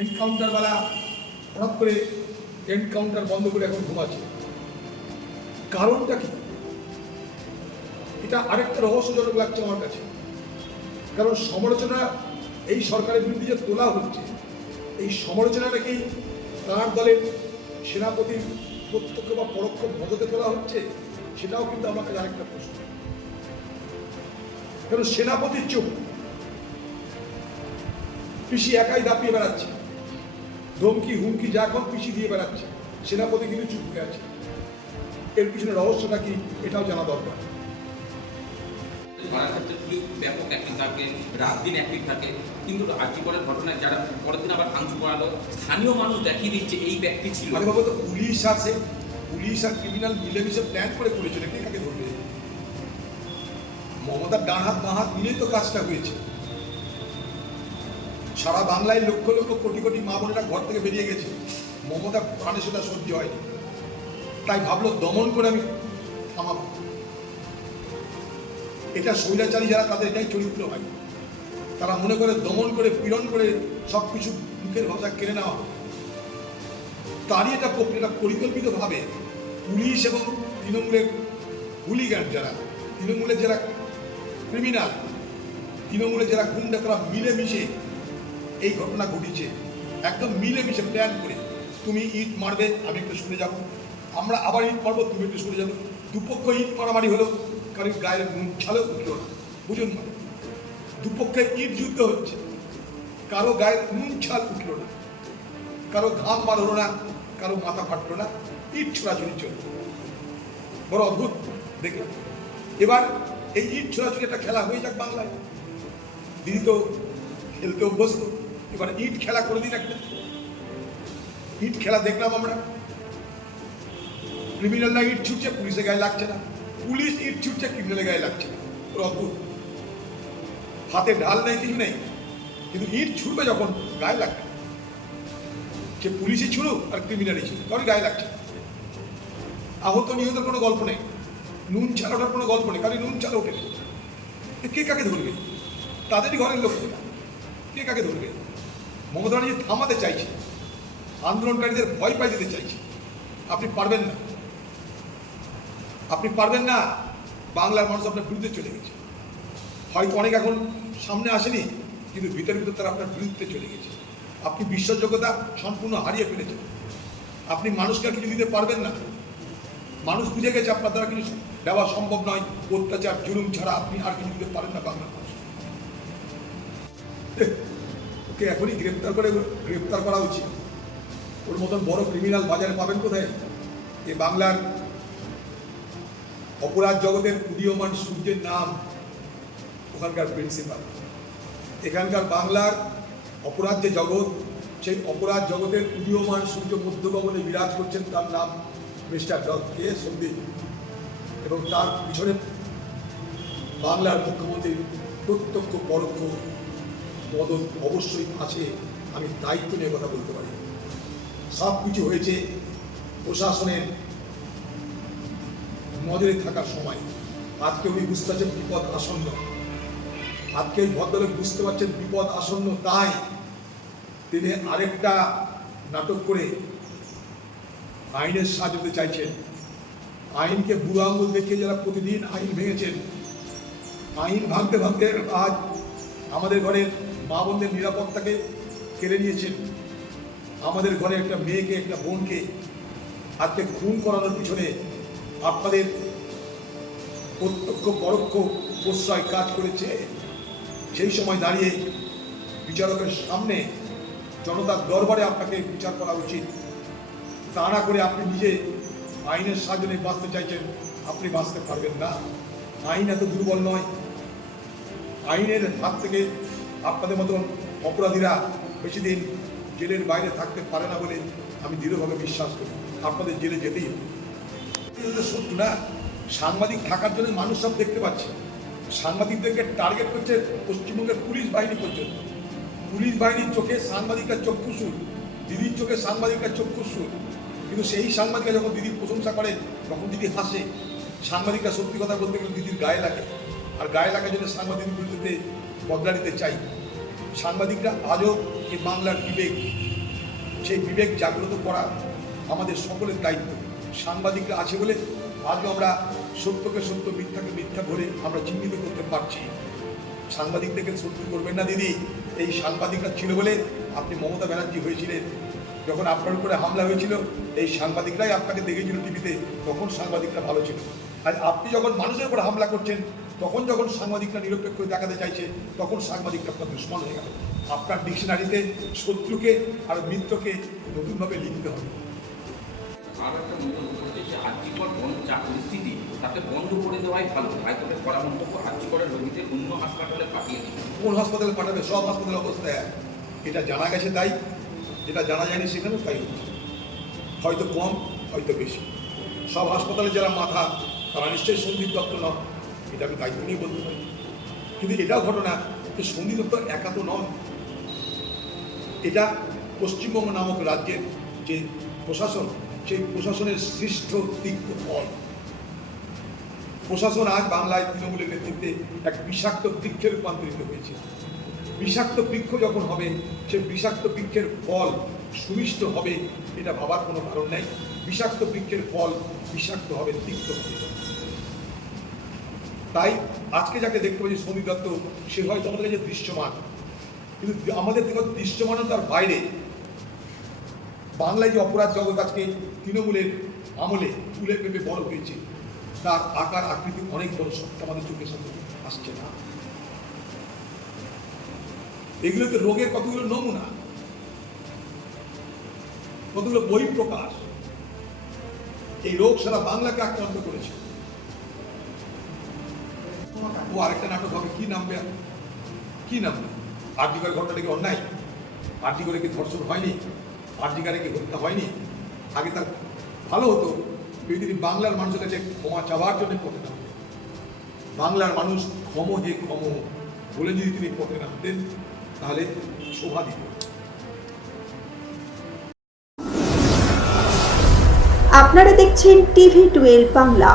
এনকাউন্টারওয়ালা হঠাৎ করে এনকাউন্টার বন্ধ করে এখন ঘুমাচ্ছে। কারণটা কি? এটা আরেকটা রহস্যজনক লাগছে আমার কাছে। কারণ সমালোচনা এই সরকারের বিরুদ্ধে যে তোলা হচ্ছে, এই সমালোচনাটা কি তার দলের সেনাপতির প্রত্যক্ষ বা পরোক্ষ মদতে তোলা হচ্ছে, সেটাও কিন্তু আমার কাছে আরেকটা প্রশ্ন। কারণ সেনাপতির চোখ? পিসি একাই দাপিয়ে বেড়াচ্ছে। ধমকি হুমকি যা এখন পিসি দিয়ে বেড়াচ্ছে। সেনাপতি কিন্তু চুপ হয়ে আছে। এর পিছনে রহস্যটা কি এটাও জানা দরকার। পুলিশ ব্যাপক অ্যাক্টিভ থাকে রাত দিন অ্যাক্টিভ থাকে। কিন্তু আজীবনের ঘটনায় যারা পরের দিন আবার ভাঙচুর করালো স্থানীয় মানুষ দেখিয়ে দিচ্ছে এই ব্যক্তি ছিল। মানে বাবা তো পুলিশ আছে পুলিশ আর ক্রিমিনাল মিলেমিশে প্ল্যান করে করেছিল কে কাকে ধরবে? মমতার ডান হাত বাঁ হাত মিলেই তো কাজটা হয়েছে। সারা বাংলায় লক্ষ লক্ষ কোটি কোটি মা বোনেরা ঘর থেকে বেরিয়ে গেছে। মমতা প্রাণে সেটা সহ্য হয়নি। তাই ভাবলো দমন করে আমি থামাবো। এটা স্বৈরাচারী যারা, তাদের এটাই চরিত্র হয়। তারা মনে করে দমন করে, পীড়ন করে সব কিছু মুখের ভাষা কেড়ে নেওয়া তারই এটা প্রক্রিয়া পরিকল্পিতভাবে পুলিশ এবং তৃণমূলের হুলিগান যারা, তৃণমূলের যারা ক্রিমিনাল, তৃণমূলের যারা গুন্ডা, তারা মিলেমিশে এই ঘটনা ঘটিয়েছে একদম মিলেমিশে প্ল্যান করে তুমি ইট মারবে, আমি একটু শুনে যাব। আমরা আবার ইট মারবো, তুমি একটু শুনে যাব। দুপক্ষ ইট মারামারি হলো, কারণ গায়ের ছালেও উঠল না। বুঝুন মানে দুপক্ষে ইট যুদ্ধ হচ্ছে, কারও গায়ের নুন ছাল উঠল না, কারও ঘাম বার হলো না, কারও মাথা ফাটলো না, ইট ছোড়াছুড়ি চলল। বড় অদ্ভুত, দেখলাম। এবার এই ইট ছোড়াছুড়ি একটা খেলা হয়ে যাক বাংলায়। দিদি তো খেলতে অভ্যস্ত। এবার ইট খেলা করে দিন একটা ইট খেলা দেখলাম আমরা। ক্রিমিনালরা ইট ছুটছে, পুলিশের গায়ে লাগছে না। পুলিশ ইট ছুটছে ক্রিমিনালের গায়ে লাগছে না। অদ্ভুত। হাতে ঢাল নেই কিছু নেই। কিন্তু ইট ছুটবে যখন, গায়ে লাগবে। সে পুলিশই ছুড়ুক আর ক্রিমিনালই ছুড়ুক কারণ গায়ে লাগছে। আহত নিহতের কোনো গল্প নেই। নুন ছাড়াটার কোনো গল্প নেই কারণ নুন ছাড়া ওঠে। কে কাকে ধরবে? তাদেরই ঘরের লোক। কে কাকে ধরবে? মমতা থামাতে চাইছে। আন্দোলনকারীদের ভয় পাই দিতে চাইছে। আপনি পারবেন না। আপনি পারবেন না, বাংলার মানুষ আপনার বিরুদ্ধে চলে গেছে। হয়তো অনেক এখন সামনে আসেনি, কিন্তু ভিতরে ভিতর তারা আপনার বিরুদ্ধে চলে গেছে। আপনি বিশ্বাসযোগ্যতা সম্পূর্ণ হারিয়ে ফেলেছেন। আপনি মানুষকে কিছু দিতে পারবেন না। মানুষ বুঝে গেছে আপনার দ্বারা কিছু দেওয়া সম্ভব নয়। অত্যাচার, জুলুম ছাড়া আপনি আর কিছু দিতে পারেন না বাংলার মানুষ। ওকে এখনই গ্রেপ্তার করে, গ্রেপ্তার করা উচিত। ওর মতন বড় ক্রিমিনাল বাজারে পাবেন কোথায়? এ বাংলার অপরাধ জগতের উদীয়মান সূর্যের নাম ওখানকার প্রিন্সিপাল এখানকার বাংলার অপরাধ যে জগৎ, সেই অপরাধ জগতের উদীয়মান সূর্য মধ্যগমনে বিরাজ করছেন তার নাম মিস্টার ডক কে সন্দীপ। এবং তার পিছনে বাংলার মুখ্যমন্ত্রীর প্রত্যক্ষ পরোক্ষ মদত অবশ্যই আছে, আমি দায়িত্ব নিয়ে কথা বলতে পারি। সব কিছু হয়েছে প্রশাসনের নজরে থাকার সময়। আজকে উনি বুঝতে পারছেন বিপদ আসন্ন। আজকে ওই ভদ্রলোক বুঝতে পারছেন বিপদ আসন্ন, তাই তিনি আরেকটা নাটক করে আইনের সাহায্য চাইছেন। আইনকে বুড়ো আঙুল দেখিয়ে যারা প্রতিদিন আইন ভেঙেছেন, আইন ভাঙতে ভাঙতে আজ আমাদের ঘরের মা বোনদের নিরাপত্তাকে কেড়ে নিয়েছেন। আমাদের ঘরে একটা মেয়েকে, একটা বোনকে আজকে খুন করানোর পিছনে আপনাদের প্রত্যক্ষ, পরোক্ষ প্রশ্রয় কাজ করেছে। সেই সময় দাঁড়িয়ে বিচারকের সামনে জনতার দরবারে আপনাকে বিচার করা উচিত। তা না করে আপনি নিজে আইনের নিয়ে বাঁচতে চাইছেন, আপনি বাঁচতে পারবেন না। আইন এত দুর্বল নয়। আইনের হাত থেকে আপনাদের মতন অপরাধীরা বেশি দিন জেলের বাইরে থাকতে পারে না বলে আমি দৃঢ়ভাবে বিশ্বাস করি। আপনাদের জেলে যেতেই হবে। সত্য না। সাংবাদিক থাকার জন্য মানুষ সব দেখতে পাচ্ছে। সাংবাদিকদেরকে টার্গেট করছে পশ্চিমবঙ্গের পুলিশ বাহিনী পর্যন্ত। পুলিশ বাহিনীর চোখে সাংবাদিকরা চক্ষুসুর দিদির চোখে সাংবাদিকরা চক্ষুসুর কিন্তু সেই সাংবাদিকরা যখন দিদির প্রশংসা করে, তখন দিদি হাসে। সাংবাদিকরা সত্যি কথা বলতে গেলে দিদির গায়ে লাগে। আর গায়ে লাগার জন্য সাংবাদিক বদলা নিতে চাই। সাংবাদিকরা আজও এই বাংলার বিবেক, সেই বিবেক জাগ্রত করা আমাদের সকলের দায়িত্ব। সাংবাদিকরা আছে বলে আজও আমরা সত্যকে সত্য, মিথ্যাকে মিথ্যা করে আমরা চিহ্নিত করতে পারছি। সাংবাদিকদেরকে শত্রু করবেন না দিদি, এই সাংবাদিকরা ছিল বলে আপনি মমতা ব্যানার্জি হয়েছিলেন। যখন আপনার উপরে হামলা হয়েছিল, এই সাংবাদিকরাই আপনাকে দেখেছিল টিভিতে, তখন সাংবাদিকরা ভালো ছিল। আর আপনি যখন মানুষের উপর হামলা করছেন তখন যখন সাংবাদিকরা নিরপেক্ষ দেখাতে চাইছে তখন সাংবাদিকরা আপনার দুশ্মন হয়ে গেল। আপনার ডিকশনারিতে শত্রুকে আর মিত্রকে নতুনভাবে লিখতে হবে। আর একটা আর্যিকর বন্ধ যা পরিস্থিতি তাতে বন্ধ করে দেওয়াই ভালো। হাইকোর্টের করা মন্তব্য আর্যিকরের রোগীদের অন্য হাসপাতালে পাঠিয়ে দিন। কোন হাসপাতালে পাঠাবে? সব হাসপাতালের অবস্থা এক। এটা জানা গেছে তাই যেটা জানা যায়নি সেখানেও তাই হচ্ছে। হয়তো কম হয়তো বেশি। সব হাসপাতালে যারা মাথা তারা নিশ্চয়ই সন্দীপ দত্ত নন। এটা আমি দায়িত্ব নিয়ে বলতে পারি কিন্তু এটাও ঘটনা যে সন্দীপ দত্ত একা তো নন। এটা পশ্চিমবঙ্গ নামক রাজ্যের যে প্রশাসন, সেই প্রশাসনের সৃষ্ট তিক্ত ফল প্রশাসন আজ বাংলায় তৃণমূলের নেতৃত্বে এক বিষাক্ত বৃক্ষে রূপান্তরিত হয়েছে। বিষাক্ত বৃক্ষ যখন হবে সে বিষাক্ত বৃক্ষের ফল সুমিষ্ট হবে, এটা ভাবার কোনো কারণ নেই। বিষাক্ত বৃক্ষের ফল বিষাক্ত হবে তিক্ত হবে। তাই আজকে যাকে দেখতে পাচ্ছি সমীর দত্ত, সে হয়তো আমাদের কাছে দৃশ্যমান। কিন্তু আমাদের দৃশ্যমানতার বাইরে বাংলায় যে অপরাধ জগৎ আজকে তৃণমূলের আমলে তুলে পেপে বড় হয়েছে, তার আকার আকৃতি অনেক বড় সত্য আমাদের চোখের সামনে আসছে না। এগুলো তো রোগের কতগুলো নমুনা? কতগুলো বই প্রকাশ এই রোগ সারা বাংলাকে আক্রান্ত করেছে। ও আরেকটা নাটক হবে, কি নামবে কি নামবে ঘটনাটা কি অন্যায়? কি ধর্ষণ হয়নি? কি হত্যা হয়নি? আগে তার ভালো হতো। যদি তিনি বাংলার মানুষের কাছে ক্ষমা চাওয়ার জন্য পথে নামতেন। বাংলার মানুষ ক্ষম হে ক্ষম বলে যদি তিনি পথে নামতেন, তাহলে শোভা দিত। আপনারা দেখছেন টিভি টুয়েলভ বাংলা।